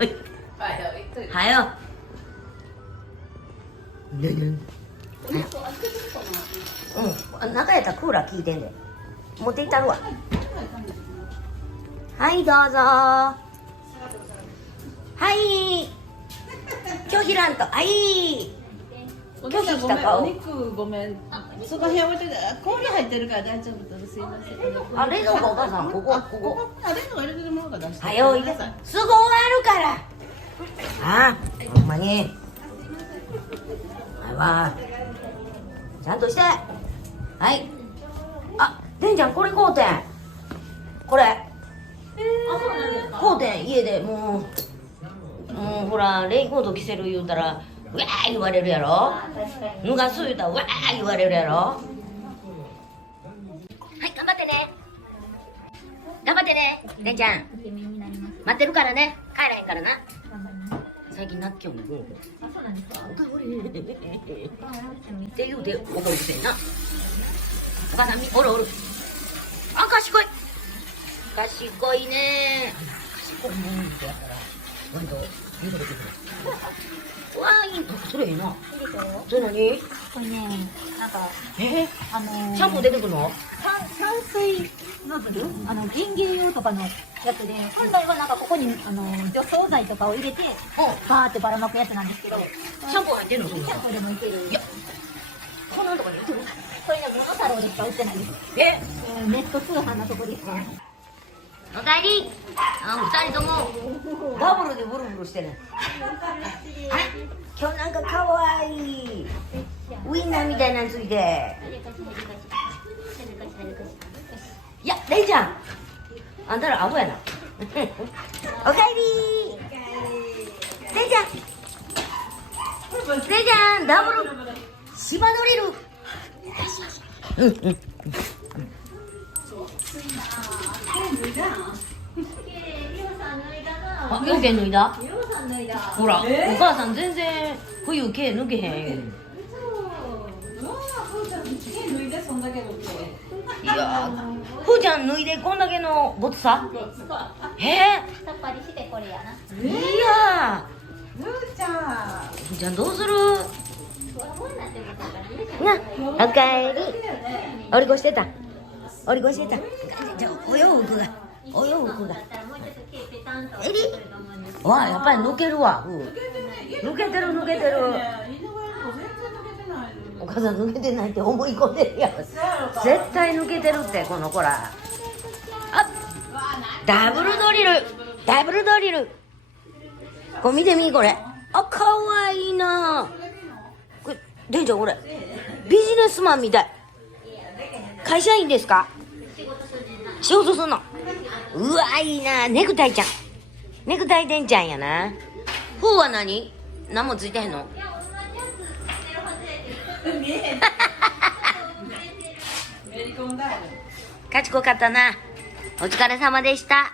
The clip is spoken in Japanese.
はよ。ねね。うん、中やったらクーラー効いてんで。持っていったるわ。はい、どうぞ。はい。拒否らんと。はい。お兄さんごめん、お肉ごめん。その辺置いてて、氷入ってるから大丈夫です。すいません。あ、冷蔵庫お母さん、ここ。あ、冷蔵庫入れてるものが出して。はよ、いけ。すぐ終わるから。あ、ほんまに。はいわ。ちゃんとして。はい。あ、でんちゃん、これ買うてん。これ。買うてん、家でもう。ほら、レインコート着せる言うたら。うわー言われるやろ。脱がす言うたらうわー言われるやろ。はい、頑張ってね。頑張ってね、れんちゃん。待ってるからね、帰らへんからな。最近なっきょんの分。あ、そうなんですか。って言うて怒るくせにな。お母さんおるおる。あ、賢い。賢いね。賢いもんってやったら。割といいとこついてる。わあ、いいの。それいいな。それ何？これね、なんか、シャンプー出てくるの？散水ノズル、園芸用とかのやつで、本来はなんかここに除草剤とかを入れて、バーってばらまくやつなんですけど、シャンプー入ってんの？そんな。シャンプーでもいける。いや、こんなとこに売ってる？これね、モノタロウでしか売ってないです。ネット通販のとこですね。おかえり。二人ともダブルでブルブルしてる。あれ、今日なんか可愛いウインナーみたいなのついて。いや、レイちゃん、あんたらアホやな。おかえり。レイちゃん、レイちゃん、ダブル芝ドリル。あ、よけ脱いだ？ほら、お母さん全然冬毛抜けへん。いやー、ふーちゃん脱いでこんだけのボツさ。さっぱりしてこれやな。いやふーちゃん。ふーちゃんどうする？な、おかえり。おりこしてた。おりこしてた。じゃあお洋服が。お洋服が。えり？わあ、やっぱり抜けるわ。抜けてる抜けてる。お母さん抜けてないって思い込んでるやん。絶対抜けてるってこの子ら。あ、ダブルドリル。ダブルドリル。これ見てみこれ。あ、かわいいな。これ、でんちゃんこれビジネスマンみたい。会社員ですか？仕事すんの？うわ、いいな。ネクタイちゃん。ネクタイでんちゃんやな。ふうは何？何もついてへんの？賢かったな。お疲れ様でした。